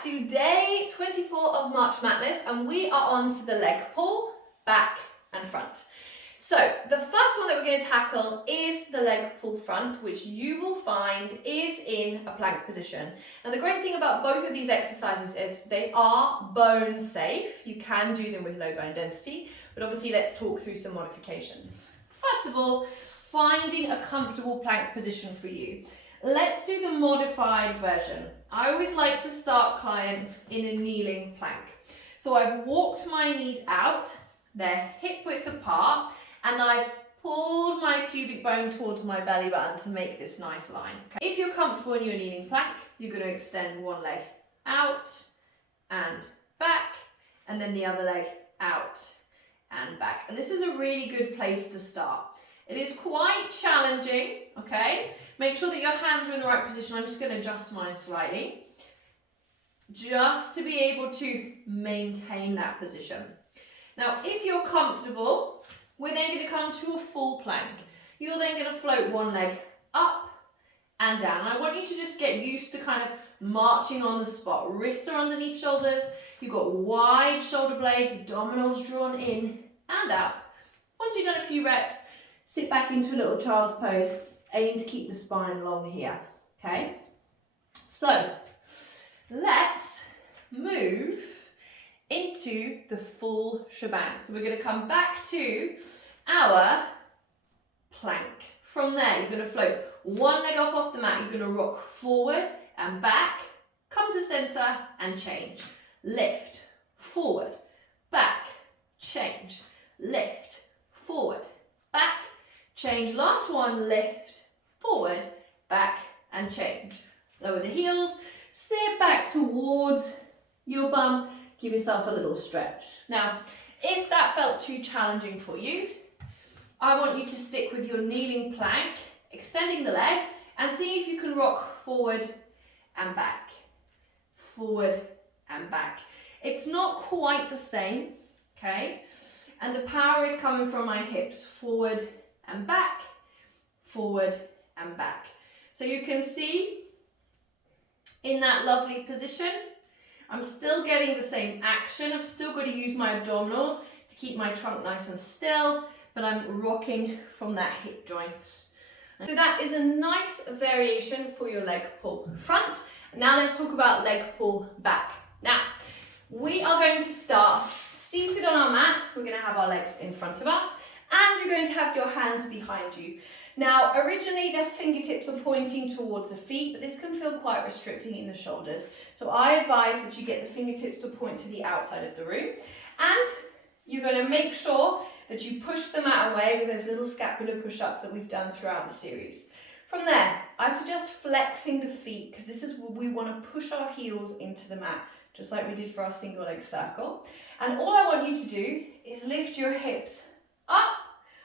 back to day 24 of March Madness, and we are on to the leg pull, back and front. So the first one that we're going to tackle is the leg pull front, which you will find is in a plank position. Now the great thing about both of these exercises is they are bone safe. You can do them with low bone density, but obviously let's talk through some modifications. First of all, finding a comfortable plank position for you. Let's do the modified version. I always like to start clients in a kneeling plank. So I've walked my knees out, they're hip width apart, and I've pulled my pubic bone towards my belly button to make this nice line. Okay. If you're comfortable in your kneeling plank, you're going to extend one leg out and back, and then the other leg out and back. And this is a really good place to start. It is quite challenging, okay? Make sure that your hands are in the right position. I'm just going to adjust mine slightly, just to be able to maintain that position. Now, if you're comfortable, we're then going to come to a full plank. You're then going to float one leg up and down. I want you to just get used to kind of marching on the spot. Wrists are underneath shoulders. You've got wide shoulder blades, abdominals drawn in and up. Once you've done a few reps, sit back into a little child's pose. Aim to keep the spine long here, okay? So, let's move into the full shebang. So we're going to come back to our plank. From there, you're going to float one leg up off the mat. You're going to rock forward and back, come to center and change. Lift, forward, back, change. Lift, forward, back, change. Last one, lift, forward, back and change. Lower the heels, sit back towards your bum. Give yourself a little stretch. Now, if that felt too challenging for you, I want you to stick with your kneeling plank, extending the leg, and see if you can rock forward and back, forward and back. It's not quite the same, okay? And the power is coming from my hips, forward and back, forward and back. So you can see in that lovely position, I'm still getting the same action. I've still got to use my abdominals to keep my trunk nice and still, but I'm rocking from that hip joint. So that is a nice variation for your leg pull front. Now let's talk about leg pull back. Now, we are going to start seated on our mat. We're going to have our legs in front of us, and you're going to have your hands behind you. Now, originally the fingertips are pointing towards the feet, but this can feel quite restricting in the shoulders. So I advise that you get the fingertips to point to the outside of the room, and you're going to make sure that you push the mat away with those little scapular push-ups that we've done throughout the series. From there, I suggest flexing the feet, because this is where we want to push our heels into the mat, just like we did for our single leg circle. And all I want you to do is lift your hips up.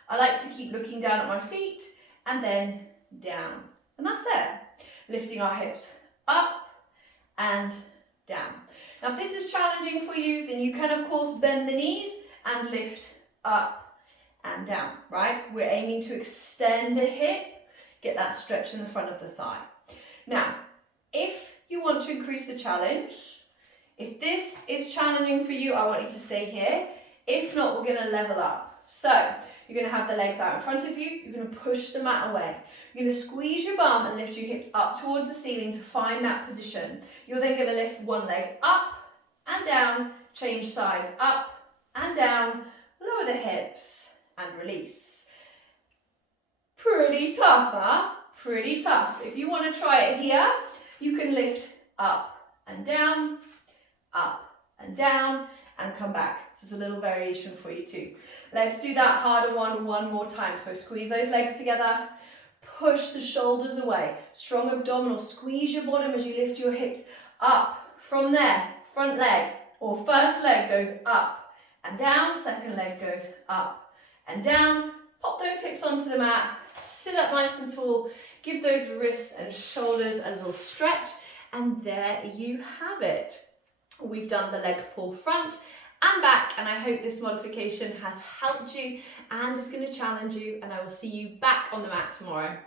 I like to keep looking down at my feet and then down. And that's it. Lifting our hips up and down. Now, if this is challenging for you, then you can, of course, bend the knees and lift up and down, right? We're aiming to extend the hip, get that stretch in the front of the thigh. Now, if you want to increase the challenge, if this is challenging for you, I want you to stay here. If not, we're going to level up. So, you're going to have the legs out in front of you. You're going to push the mat away. You're going to squeeze your bum and lift your hips up towards the ceiling to find that position. You're then going to lift one leg up and down, change sides, up and down, lower the hips and release. Pretty tough, huh? Pretty tough. If you want to try it here, you can lift up and down, and come back. This is a little variation for you too. Let's do that harder one more time. So squeeze those legs together, push the shoulders away, strong abdominals, squeeze your bottom as you lift your hips up. From there, front leg or first leg goes up and down, second leg goes up and down. Pop those hips onto the mat, sit up nice and tall, give those wrists and shoulders a little stretch, and there you have it. We've done the leg pull front and back, and I hope this modification has helped you and is going to challenge you, and I will see you back on the mat tomorrow.